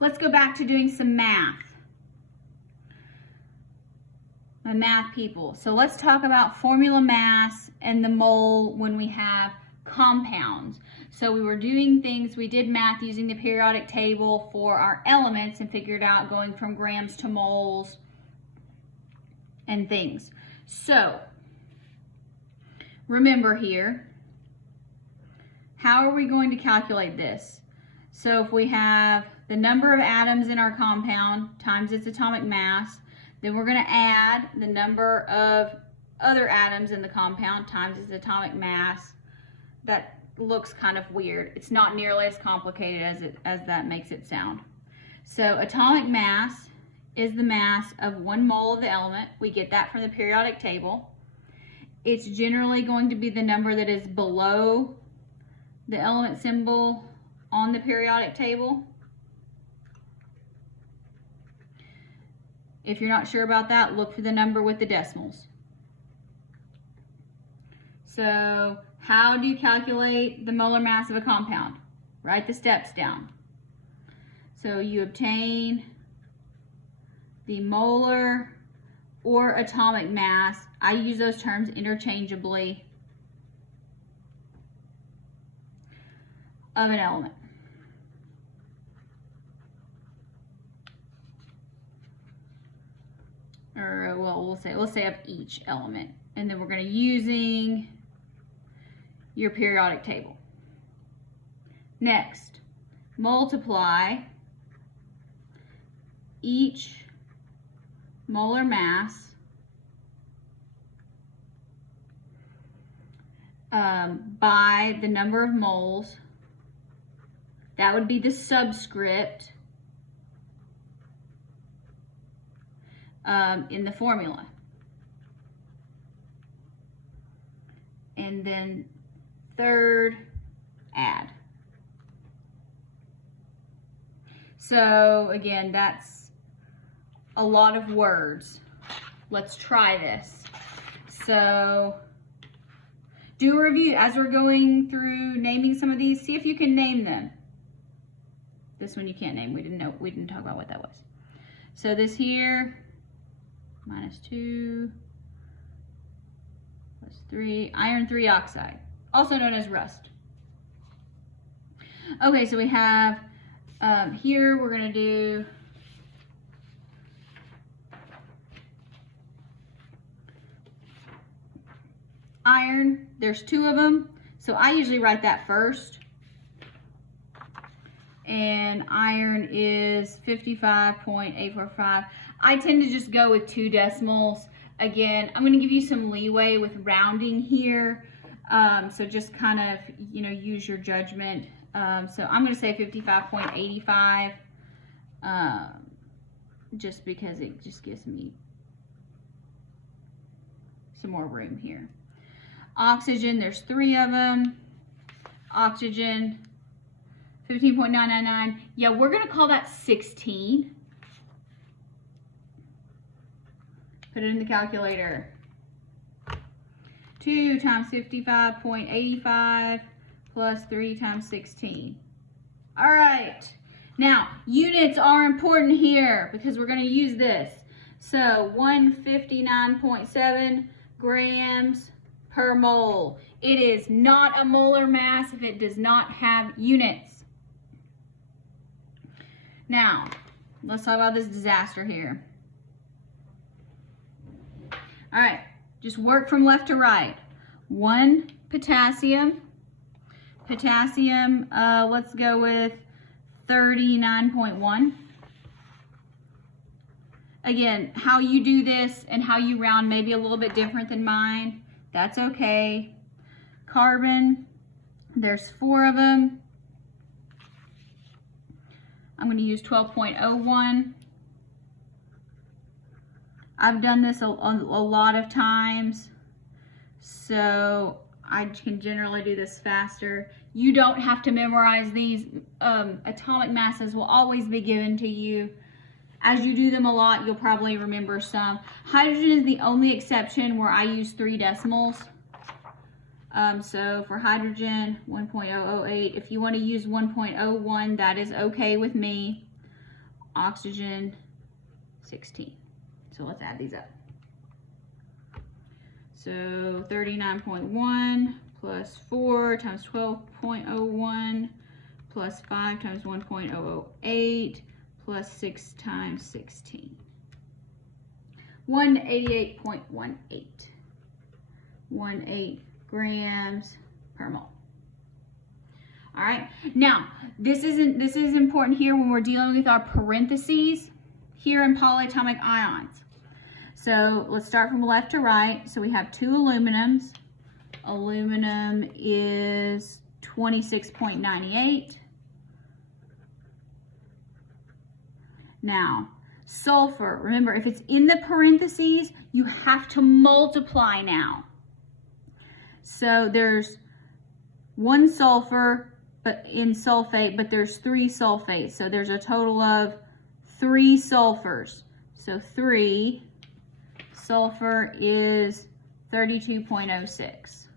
let's go back to doing some math. My math people. So let's talk about formula mass and the mole when we have compounds. So we were doing things, we did math using the periodic table for our elements and figured out going from grams to moles and things. So remember here, how are we going to calculate this? So if we have the number of atoms in our compound times its atomic mass, then we're going to add the number of other atoms in the compound times its atomic mass. That looks kind of weird. It's not nearly as complicated as that makes it sound. So atomic mass is the mass of 1 mole of the element. We get that from the periodic table. It's generally going to be the number that is below the element symbol on the periodic table. If you're not sure about that, look for the number with the decimals. So how do you calculate the molar mass of a compound? Write the steps down. So you obtain the molar or atomic mass. I use those terms interchangeably of an element. Or well, we'll say of each element. And then we're going to using your periodic table. Next, multiply each molar mass by the number of moles. That would be the subscript in the formula. And then third, add. So again, that's a lot of words. Let's try this. So do a review as we're going through naming some of these. See if you can name them. This one you can't name. We didn't talk about what that was. So this here, -2 plus 3, iron 3 oxide, also known as rust. Okay, so we have here we're going to do iron. There's 2 of them, so I usually write that first. And iron is 55.845. I tend to just go with 2 decimals. Again, I'm going to give you some leeway with rounding here, so just kind of, use your judgment. So I'm going to say 55.85, just because it just gives me some more room here. Oxygen, there's 3 of them. Oxygen, 15.999. Yeah, we're going to call that 16. Put it in the calculator. 2 times 55.85 plus 3 times 16. All right. Now, units are important here because we're going to use this. So 159.7 grams per mole. It is not a molar mass if it does not have units. Now, let's talk about this disaster here. All right, just work from left to right. 1 potassium. Potassium, let's go with 39.1. Again, how you do this and how you round may be a little bit different than mine. That's okay. Carbon, there's 4 of them. I'm going to use 12.01. I've done this a lot of times, so I can generally do this faster. You don't have to memorize these. Atomic masses will always be given to you. As you do them a lot, you'll probably remember some. Hydrogen is the only exception where I use 3 decimals. So for hydrogen, 1.008. If you want to use 1.01, that is okay with me. oxygen 16. So let's add these up. So 39.1 plus 4 times 12.01 plus 5 times 1.008 plus 6 times 16. 188.18. 18 grams per mole. All right. Now, this is important here when we're dealing with our parentheses here in polyatomic ions. So let's start from left to right. So we have 2 aluminums. Aluminum is 26.98. Now, sulfur, remember, if it's in the parentheses, you have to multiply now. So there's 1 sulfur but in sulfate, but there's 3 sulfates. So there's a total of 3 sulfurs. So 3 sulfur is 32.06.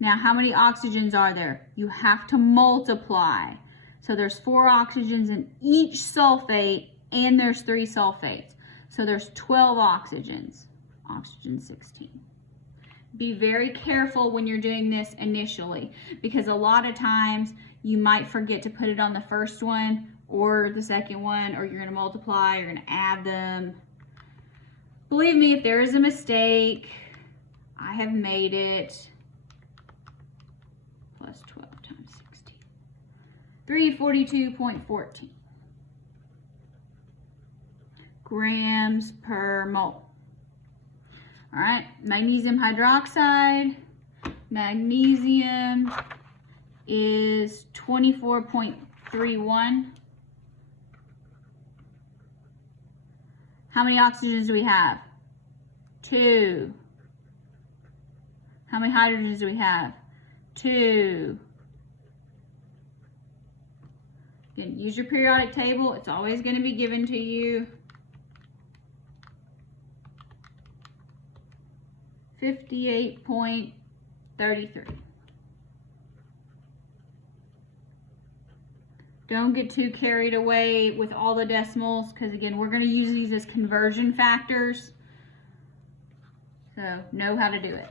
Now, how many oxygens are there? You have to multiply. So there's 4 oxygens in each sulfate, and there's 3 sulfates. So there's 12 oxygens, oxygen 16. Be very careful when you're doing this initially, because a lot of times you might forget to put it on the first one or the second one, or you're going to multiply, you're going to add them. Believe me, if there is a mistake, I have made it. Plus 12 times 16. 342.14 grams per mole. All right, magnesium hydroxide. Magnesium is 24.31. How many oxygens do we have? 2. How many hydrogens do we have? 2. Again, use your periodic table. It's always going to be given to you. 58.33. Don't get too carried away with all the decimals, because again, we're going to use these as conversion factors. So know how to do it.